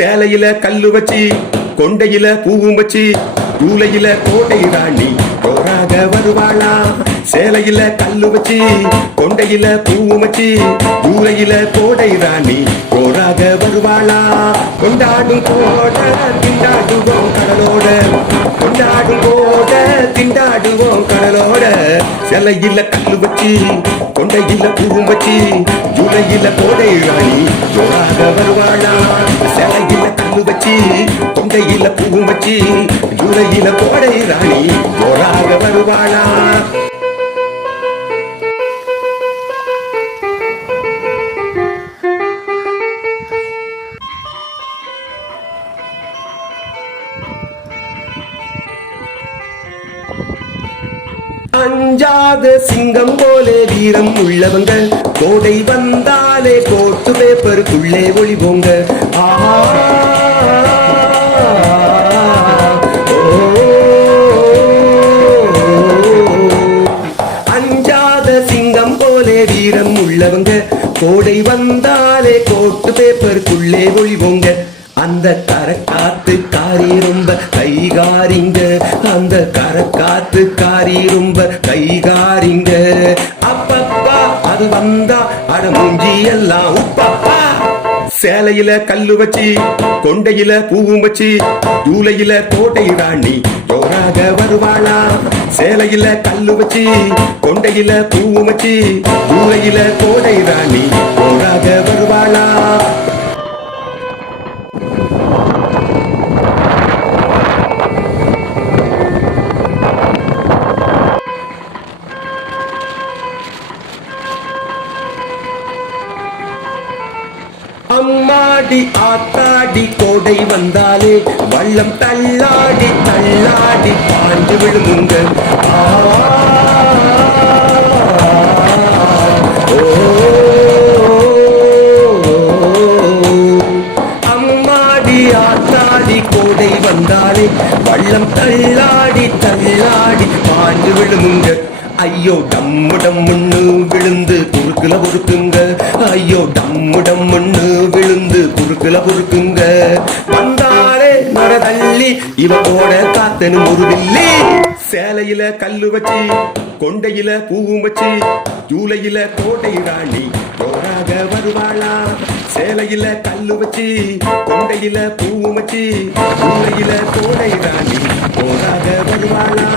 சேலையில கல்லு வச்சு கொண்டையில பூவும் வச்சு ஜூலையில கோட்டை ராணி ஜோராக வருவாளா. சேலையில கல்லு வச்சு கொண்டையில பூவும் வச்சு ஜூலையில கோடை ராணி ஜோராக வருவாளா. கொண்டாடும் கோட திண்டாடுவோம் கடலோட, கொண்டாடும் கோட திண்டாடுவோம் கடலோட. சேலையில கல்லு வச்சு கொண்டையில பூவும் வச்சு ஜூலையில கோடை ராணி ஜோராக வருவாளா. சேலையில கல்லு வச்சு கொண்டையில பூவும் வச்சு ஜூலையில கோடை ராணி ஜோராக வருவாளா. அஞ்சாத சிங்கம் போலே வீரம் உள்ளவங்க, கோடை வந்தாலே கோட்டு பேப்பருக்குள்ளே ஒளிவோங்க. அஞ்சாத சிங்கம் போலே வீரம் உள்ளவங்க, கோடை வந்தாலே கோட்டு பேப்பருக்குள்ளே ஒளிவோங்க. அந்த கரக்காத்து காரி ரொம்ப கைகாரிங்க, அந்த கரக்காத்து காரி ரொம்ப கைகாரிங்க. அப்பப்பா அது வந்தா அட மூஞ்சி எல்லாம் உப்பப்பா. சேலையில கல்லு வச்சு கொண்டையில பூவும் வச்சு ஜூலையில கோட்டை ராணி ஜோராக வருவாளா. சேலையில கல்லு வச்சு கொண்டையில பூவும் வச்சு ஜூலையில கோடை ராணி ஜோராக வருவாளா. அம்மாடி ஆத்தாடி கோடை வந்தாலே வள்ளம் தள்ளாடி தள்ளாடி பாஞ்சு விழுமுங்க. அம்மாடி ஆத்தாடி கோடை வந்தாலே வள்ளம் தள்ளாடி தள்ளாடி பாஞ்சு விழுமுங்க. ஐயோ டம்மு டம்முன்னு விழுந்து குறுக்குல பொறுக்குங்க, ஐயோ டம்மு டம்முன்னு விழுந்து குறுக்குல பொறுக்குங்க. வந்தாலே மரதள்ளி இவனோட காத்தனு முருவில்லி. சேலையில கல்லு வச்சு கொண்டையில பூவும் வச்சு ஜூலையில கோட்டை ராணி ஜோராக வருவாளா. சேலையில கல்லு வச்சு கொண்டையில பூவும் வச்சு ஜூலையில கோடை ராணி ஜோராக வருவாளா.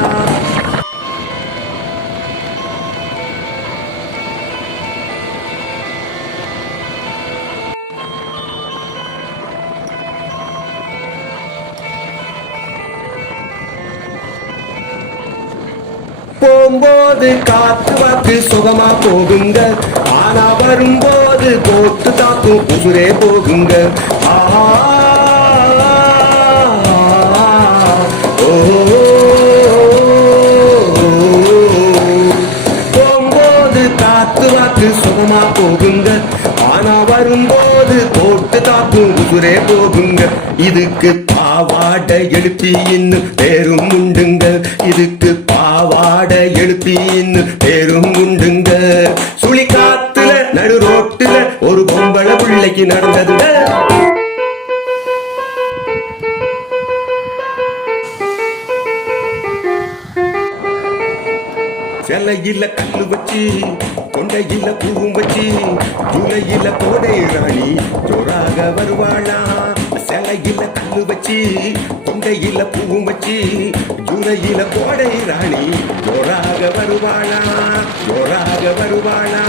போகும்போது காத்து வாக்கு சுகமா போகுங்க, ஆனா வரும்போது போட்டு தாக்கும் உசுரே போகுங்க. போகும்போது காத்து வாக்கு சுகமா போகுங்க, ஆனா வரும்போது போட்டு தாக்கும் உசுரே போகுங்க. இதுக்கு பாவாட எழுப்பி இன்னும் பேரும் உண்டுங்க, இதுக்கு பாவாட எழுப்பி இன்னும் பேரும் உண்டுங்க. சுழி காத்துல நடு ரோட்டுல ஒரு பொம்பளை பிள்ளைக்கு நடந்ததுங்க. சேலையில கல்லு வச்சு கொண்டையில பூவும் வச்சு ஜூலையில கோடை ராணி ஜோராக வருவாளா. சேலையில கல்லு வச்சு கொண்டையில பூவும் வச்சு ஜூலையில கோடை ராணி ஜோராக வருவாளா, ஜோராக வருவாளா.